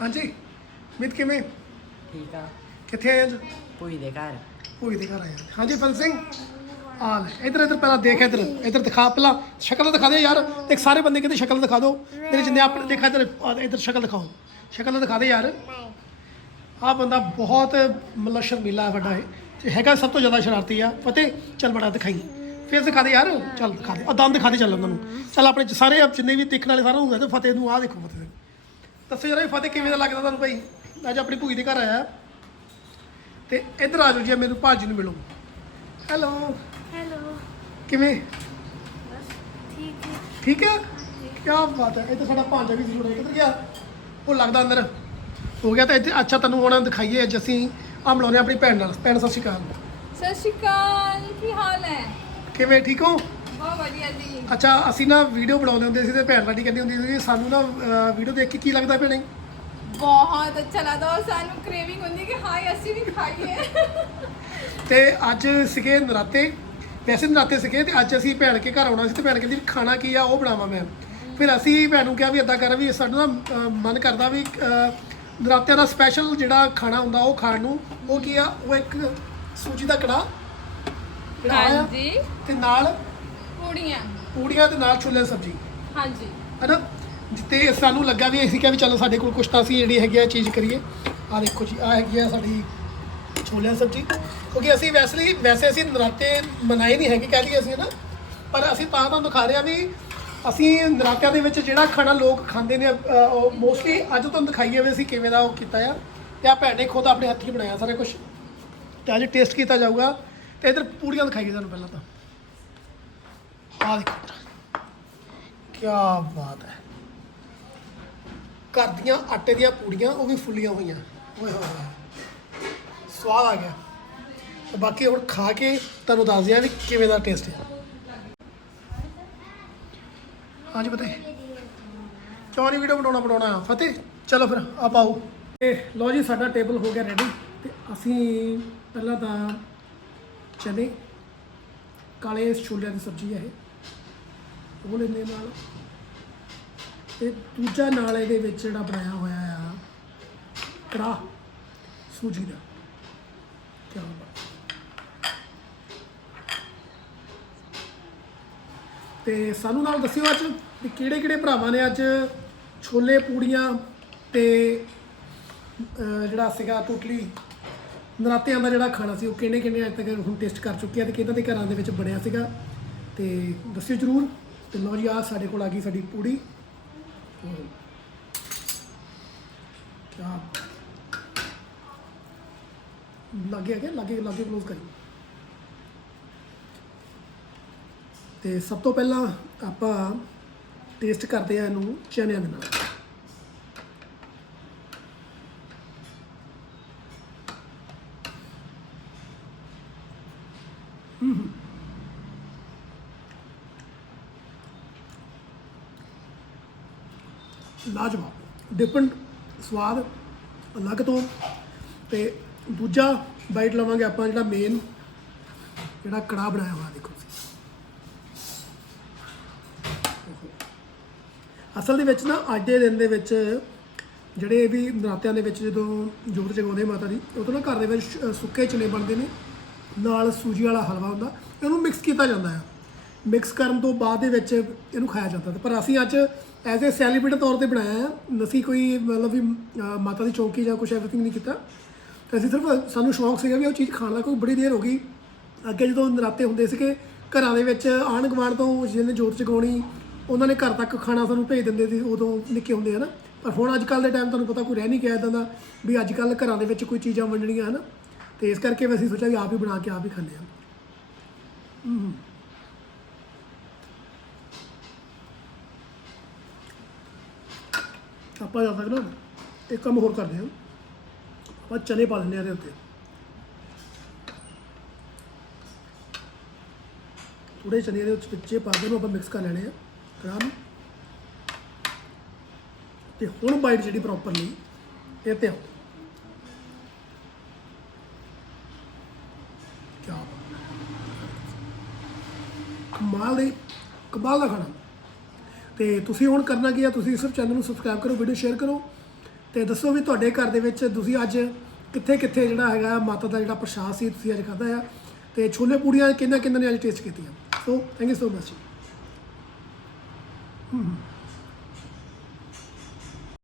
ਹਾਂਜੀ। ਮਿਤ ਕਿਵੇਂ? ਠੀਕ ਆ। ਕਿੱਥੇ ਆਏ ਅੱਜ? ਭੂਈ ਦੇ ਘਰ। ਭੂਈ ਦੇ ਘਰ ਆਏ ਹਾਂ। ਹਾਂਜੀ ਫਨ ਸਿੰਘ। ਆ ਲੈ ਇਧਰ ਇਧਰ ਪਹਿਲਾਂ ਦੇਖ ਇਧਰ। ਇਧਰ ਦਿਖਾ ਪਹਿਲਾਂ ਸ਼ਕਲ ਦਿਖਾ ਦੇ ਯਾਰ। ਤੇ ਸਾਰੇ ਬੰਦੇ ਕਹਿੰਦੇ ਸ਼ਕਲ ਦਿਖਾ ਦਿਓ ਤੇਰੇ ਜਿੰਨੇ ਆਪਣੇ ਦੇਖਾ ਇਧਰ ਇਧਰ ਸ਼ਕਲ ਦਿਖਾਓ। ਸ਼ਕਲ ਦਿਖਾ ਦੇ ਯਾਰ। ਆ ਬੰਦਾ ਬਹੁਤ ਮਤਲਬ ਸ਼ਰਮੀਲਾ ਹੈ ਵੱਡਾ ਹੈ ਤੇ ਹੈਗਾ ਸਭ ਤੋਂ ਜ਼ਿਆਦਾ ਸ਼ਰਾਰਤੀ ਆ। ਫਤਿਹ ਚੱਲ ਬੜਾ ਦਿਖਾਈ ਫੇਰ ਦਿਖਾ ਦੇ ਯਾਰ। ਚੱਲ ਦਿਖਾ ਦੇ। ਆ ਦੰਦ ਦਿਖਾ ਦੇ ਚੱਲ ਉਹਨਾਂ ਨੂੰ। ਚੱਲ ਆਪਣੇ ਸਾਰੇ ਜਿੰਨੇ ਵੀ ਦੇਖਣ ਵਾਲੇ ਸਾਰੇ ਹੋਊਗਾ ਤੇ ਫਤਿਹ ਨੂੰ ਆ ਦੇਖੋ ਫਤਿਹ ਦੱਸੋ ਜਰਾ ਇਹ ਫਤਿਹ ਕਿਵੇਂ ਦਾ ਲੱਗਦਾ ਤੁਹਾਨੂੰ ਭਾਈ? ਅੱਜ ਆਪਣੀ ਭੂਈ ਦੇ ਘਰ ਆਇਆ। ਤੇ ਇੱਧਰ ਆ ਜਾਓ ਜੀ ਮੈਨੂੰ ਭਾਜੀ ਨੂੰ ਮਿਲੋ। ਹੈਲੋ। ਹੈਲੋ। ਕਿਵੇਂ? ਬਸ ਠੀਕ ਹੈ। ਠੀਕ ਹੈ? ਕੀ ਬਾਤ ਹੈ। ਇਹ ਤਾਂ ਸਾਡਾ ਭਾਂਜਾ ਵੀ ਜ਼ਰੂਰ ਹੈ ਕਿੱਧਰ ਗਿਆ? ਉਹ ਲੱਗਦਾ ਅੰਦਰ। ਹੋ ਗਿਆ ਤਾਂ ਇੱਥੇ। ਅੱਛਾ ਤੈਨੂੰ ਹੁਣ ਦਿਖਾਈਏ ਅੱਜ ਅਸੀਂ। ਆ ਮਿਲਾਉਂਦੇ ਆਪਣੀ ਭੈਣ ਨਾਲ। ਭੈਣ ਸਤਿ ਸ਼੍ਰੀ ਅਕਾਲ। ਸਤਿ ਸ਼੍ਰੀ ਅਕਾਲ। ਕੀ ਹਾਲ ਹੈ? ਕਿਵੇਂ? ਠੀਕ ਹੋ? ਬਹੁਤ ਵਧੀਆ ਜੀ। ਅੱਛਾ ਅਸੀਂ ਨਾ ਵੀਡੀਓ ਬਣਾਉਂਦੇ ਹੁੰਦੇ ਸੀ ਤੇ ਭੈਣ ਸਾਡੀ ਕਹਿੰਦੀ ਹੁੰਦੀ ਸੀ ਸਾਨੂੰ ਨਾ ਵੀਡੀਓ ਦੇਖ ਕੇ ਕੀ ਲੱਗਦਾ ਭੈਣੇ? ਬਹੁਤ ਅੱਛਾ ਲੱਗਦਾ ਔਰ ਸਾਨੂੰ ਕ੍ਰੇਵਿੰਗ ਹੁੰਦੀ ਕਿ ਹਾਏ ਅਸੀਂ ਵੀ ਖਾਈਏ। ਤੇ ਅੱਜ ਸੀਗੇ ਨਰਾਤੇ। ਵੈਸੇ ਨਰਾਤੇ ਸੀਗੇ ਤੇ ਅੱਜ ਅਸੀਂ ਭੈਣ ਕੇ ਘਰ ਆਉਣਾ ਸੀ ਤੇ ਭੈਣ ਕਹਿੰਦੀ ਖਾਣਾ ਕੀ ਆ ਉਹ ਬਣਾਵਾਂ ਮੈਂ। ਫਿਰ ਅਸੀਂ ਭੈਣ ਨੂੰ ਕਿਹਾ ਵੀ ਇਦਾਂ ਕਰ ਵੀ ਸਾਡਾ ਨਾ ਮਨ ਕਰਦਾ ਵੀ ਨਰਾਤਿਆਂ ਦਾ ਸਪੈਸ਼ਲ ਜਿਹੜਾ ਖਾਣਾ ਹੁੰਦਾ ਉਹ ਖਾਣ ਨੂੰ ਉਹ ਕੀ ਆ ਉਹ ਇੱਕ ਸੂਜੀ ਦਾ ਕੜਾ ਹਾਂਜੀ। ਤੇ ਨਾਲ ਪੂੜੀਆਂ। ਪੂੜੀਆਂ ਤੇ ਨਾਲ ਛੋਲੇ ਦੀ ਸਬਜ਼ੀ। ਹਾਂਜੀ। ਹੈਨਾ? ਜਿੱਤੇ ਸਾਨੂੰ ਲੱਗਾ ਵੀ ਅਸੀਂ ਕਿਹਾ ਵੀ ਚਲੋ ਸਾਡੇ ਕੋਲ ਕੁਛ ਤਾਂ ਅਸੀਂ ਜਿਹੜੀ ਹੈਗੀ ਆ ਚੀਜ਼ ਕਰੀਏ। ਆ ਦੇਖੋ ਜੀ ਆ ਹੈਗੀ ਆ ਸਾਡੀ ਛੋਲਿਆਂ ਦੀ ਸਬਜ਼ੀ। ਕਿਉਂਕਿ ਅਸੀਂ ਵੈਸੇ ਹੀ ਵੈਸੇ ਅਸੀਂ ਨਰਾਤੇ ਮਨਾਏ ਨਹੀਂ ਹੈਗੇ ਕਹਿ ਲਈਏ ਅਸੀਂ ਨਾ ਪਰ ਅਸੀਂ ਤਾਂ ਤੁਹਾਨੂੰ ਦਿਖਾ ਰਹੇ ਆ ਵੀ ਅਸੀਂ ਨਰਾਤਿਆਂ ਦੇ ਵਿੱਚ ਜਿਹੜਾ ਖਾਣਾ ਲੋਕ ਖਾਂਦੇ ਨੇ ਅ, ਉਹ ਮੋਸਟਲੀ ਅੱਜ ਤੁਹਾਨੂੰ ਦਿਖਾਈਏ ਵੀ ਅਸੀਂ ਕਿਵੇਂ ਦਾ ਉਹ ਕੀਤਾ ਆ। ਤੇ ਆ ਭੈਣ ਨੇ ਖੁਦ ਆਪਣੇ ਹੱਥੀਂ ਬਣਾਇਆ ਸਾਰਾ ਕੁਝ ਤੇ ਅੱਜ ਟੇਸਟ ਕੀਤਾ ਜਾਊਗਾ। ਤੇ ਇਧਰ ਪੂੜੀਆਂ ਦਿਖਾਈਏ ਤੁਹਾਨੂੰ ਪਹਿਲਾਂ ਤਾਂ। ਆ ਦੇਖੋ ਕੀ ਬਾਤ ਹੈ। ਘਰ ਦੀਆਂ ਆਟੇ ਦੀਆਂ ਪੂੜੀਆਂ ਉਹ ਵੀ ਫੁੱਲੀਆਂ ਹੋਈਆਂ। ਓਏ ਹੋਏ ਸਵਾਦ ਆ ਗਿਆ। ਤੇ ਬਾਕੀ ਹੁਣ ਖਾ ਕੇ ਤੁਹਾਨੂੰ ਦੱਸ ਦਿਆਂ ਵੀ ਕਿਵੇਂ ਦਾ ਟੇਸਟ ਹੈ ਹਾਂਜੀ ਪਤਾ ਕਿਉਂ ਨਹੀਂ ਵੀਡੀਓ ਬਣਾਉਣਾ ਬਣਾਉਣਾ? ਫਤਿਹ, ਚਲੋ ਫਿਰ, ਆਪ ਆਓ। ਤੇ ਲਓ ਜੀ, ਸਾਡਾ ਟੇਬਲ ਹੋ ਗਿਆ ਰੈਡੀ ਤੇ ਅਸੀਂ ਪਹਿਲਾਂ ਤਾਂ ਚਨੇ, ਕਾਲੇ ਛੋਲਿਆਂ ਦੀ ਸਬਜ਼ੀ ਹੈ ਇਹ। ਉਹ ਲੈਂਦੇ ਨਾਲ। ਤੇ ਦੂਜਾ ਨਾਲ ਇਹਦੇ ਵਿੱਚ ਜਿਹੜਾ ਬਣਾਇਆ ਹੋਇਆ ਆ ਕੜਾ ਸੂਜੀ ਦਾ। ਕੀ ਬਾਤ। ਤੇ ਸਾਨੂੰ ਨਾਲ ਦੱਸਿਓ ਅੱਜ ਵੀ ਕਿਹੜੇ ਕਿਹੜੇ ਭਰਾਵਾਂ ਨੇ ਅੱਜ ਛੋਲੇ, ਪੂੜੀਆਂ ਤੇ ਜਿਹੜਾ ਸੀਗਾ ਟੋਟਲੀ ਨਰਾਤਿਆਂ ਦਾ ਜਿਹੜਾ ਖਾਣਾ ਸੀ, ਉਹ ਕਿਹਨੇ ਕਿਹਨੇ ਅੱਜ ਤੱਕ ਹੁਣ ਟੇਸਟ ਕਰ ਚੁੱਕੇ ਆ ਤੇ ਕਿਹਨਾਂ ਦੇ ਘਰਾਂ ਦੇ ਵਿੱਚ ਬਣਿਆ ਸੀਗਾ। ਤੇ ਦੱਸਿਓ ਜਰੂਰ। ਤੇ ਲਓ ਜੀ ਆ ਸਾਡੇ ਕੋਲ ਆ ਗਈ ਸਾਡੀ ਪੂੜੀ। ਕਿਆ? ਲੱਗੇ ਹੈਗੇ ਲੱਗੇ ਲੱਗੇ ਕਲੋਜ਼ ਕਰੀ। ਤੇ ਸਭ ਤੋਂ ਪਹਿਲਾਂ ਆਪਾਂ ਟੇਸਟ ਕਰਦੇ ਆ ਇਹਨੂੰ ਚਨਿਆਂ ਦੇ ਨਾਲ। ਲਾਜਵਾਬ। ਡਿਫਰੈਂਟ ਸਵਾਦ, ਅਲੱਗ ਤੋਂ। ਤੇ ਦੂਜਾ ਬਾਈਟ ਲਵਾਂਗੇ ਆਪਾਂ ਜਿਹੜਾ ਮੇਨ ਜਿਹੜਾ ਕੜਾ ਬਣਾਇਆ ਹੋਇਆ, ਦੇਖੋ ਅਸਲ ਦੇ ਵਿੱਚ ਨਾ, ਅੱਜ ਦੇ ਦਿਨ ਦੇ ਵਿੱਚ ਜਿਹੜੇ ਵੀ ਨਰਾਤਿਆਂ ਦੇ ਵਿੱਚ ਜਦੋਂ ਜੋਤ ਜਗਾਉਂਦੇ ਮਾਤਾ ਦੀ ਉਦੋਂ ਨਾ ਘਰ ਦੇ ਵਿੱਚ ਸੁੱਕੇ ਚਨੇ ਬਣਦੇ ਨੇ, ਨਾਲ ਸੂਜੀ ਵਾਲਾ ਹਲਵਾ ਹੁੰਦਾ, ਇਹਨੂੰ ਮਿਕਸ ਕੀਤਾ ਜਾਂਦਾ ਹੈ ਮਿਕਸ ਕਰਨ ਤੋਂ ਬਾਅਦ ਦੇ ਵਿੱਚ ਇਹਨੂੰ ਖਾਇਆ ਜਾਂਦਾ ਤੇ ਪਰ ਅਸੀਂ ਅੱਜ ਐਜ਼ ਅ ਸੈਲੀਬ੍ਰੇਟ ਤੌਰ ਤੇ ਬਣਾਇਆ ਹੈ। ਨਸੀ ਕੋਈ ਮਤਲਬ ਵੀ ਮਾਤਾ ਦੀ ਚੌਕੀ ਜਾਂ ਕੁਝ ਐਵਰੀਥਿੰਗ ਨਹੀਂ ਕੀਤਾ। ਤੇ ਅਸੀਂ ਸਿਰਫ ਸਾਨੂੰ ਸ਼ੌਂਕ ਸੀਗਾ ਵੀ ਉਹ ਚੀਜ਼ ਖਾਣ ਦਾ ਕੋਈ ਬੜੀ ਦੇਰ ਹੋ ਗਈ। ਅੱਗੇ ਜਦੋਂ ਨਰਾਤੇ ਹੁੰਦੇ ਸੀਗੇ, ਘਰਾਂ ਦੇ ਵਿੱਚ ਆਂਢ ਗੁਆਂਢ ਤੋਂ ਜਿਹਨੇ ਜੋਤ ਜਗਾਉਣੀ, ਉਹਨਾਂ ਨੇ ਘਰ ਤੱਕ ਖਾਣਾ ਸਾਨੂੰ ਭੇਜ ਦਿੰਦੇ ਸੀ, ਉਦੋਂ ਨਿੱਕੇ ਹੁੰਦੇ ਹਨ। ਪਰ ਹੁਣ ਅੱਜ ਕੱਲ ਦੇ ਟਾਈਮ ਤੁਹਾਨੂੰ ਪਤਾ ਕੋਈ ਰਹਿ ਨਹੀਂ ਗਿਆ ਇਦਾਂ ਦਾ, ਵੀ ਅੱਜ ਕੱਲ ਘਰਾਂ ਦੇ ਵਿੱਚ ਕੋਈ ਚੀਜ਼ਾਂ ਵੰਡਣੀਆਂ ਹਨ। ਤੇ ਇਸ ਕਰਕੇ ਵੀ ਅਸੀਂ ਸੋਚਿਆ ਵੀ ਆਪ ਹੀ ਬਣਾ ਕੇ ਆਪ ਹੀ ਖਾਂਦੇ ਹਾਂ। ਆਪਾਂ ਜਦ ਤੱਕ ਨਾ ਇੱਕ ਕੰਮ ਹੋਰ ਕਰਦੇ ਹਾਂ। ਆਪਾਂ ਚਨੇ ਪਾ ਦਿੰਦੇ ਹਾਂ ਇਹਦੇ ਉੱਤੇ। ਥੋੜੇ ਚਨੇ ਦੇ ਵਿੱਚ ਪਾ ਦੇ ਨੂੰ ਆਪਾਂ ਮਿਕਸ ਕਰ ਲੈਣੇ ਆ। ਆਰਾਮ। ਤੇ ਹੁਣ ਬਾਈਟ ਜਿਹੜੀ ਪ੍ਰੋਪਰਲੀ ਇਹ ਤੇ ਆਓ। ਕਮਾਲ ਦੇ ਕਮਾਲ ਦਾ ਖਾਣਾ। ਤੇ ਤੁਸੀਂ ਹੁਣ ਕਰਨਾ ਕੀ ਆ, ਤੁਸੀਂ ਸਿਰਫ ਚੈਨਲ ਨੂੰ ਸਬਸਕ੍ਰਾਈਬ ਕਰੋ ਵੀਡੀਓ ਸ਼ੇਅਰ ਕਰੋ ਤੇ ਦੱਸੋ ਵੀ ਤੁਹਾਡੇ ਘਰ ਦੇ ਵਿੱਚ ਤੁਸੀਂ ਅੱਜ ਕਿੱਥੇ ਕਿੱਥੇ ਜਿਹੜਾ ਹੈਗਾ ਮਾਤਾ ਦਾ ਜਿਹੜਾ ਪ੍ਰਸ਼ਾਦ ਸੀ ਤੁਸੀਂ ਅੱਜ ਖਾਧਾ ਆ ਤੇ ਛੋਲੇ ਪੂੜੀਆਂ ਕਿੰਨਾ ਕਿੰਨਾ ਨੇ ਅੱਜ ਟੇਸਟ ਕੀਤੀਆਂ? So thank you so much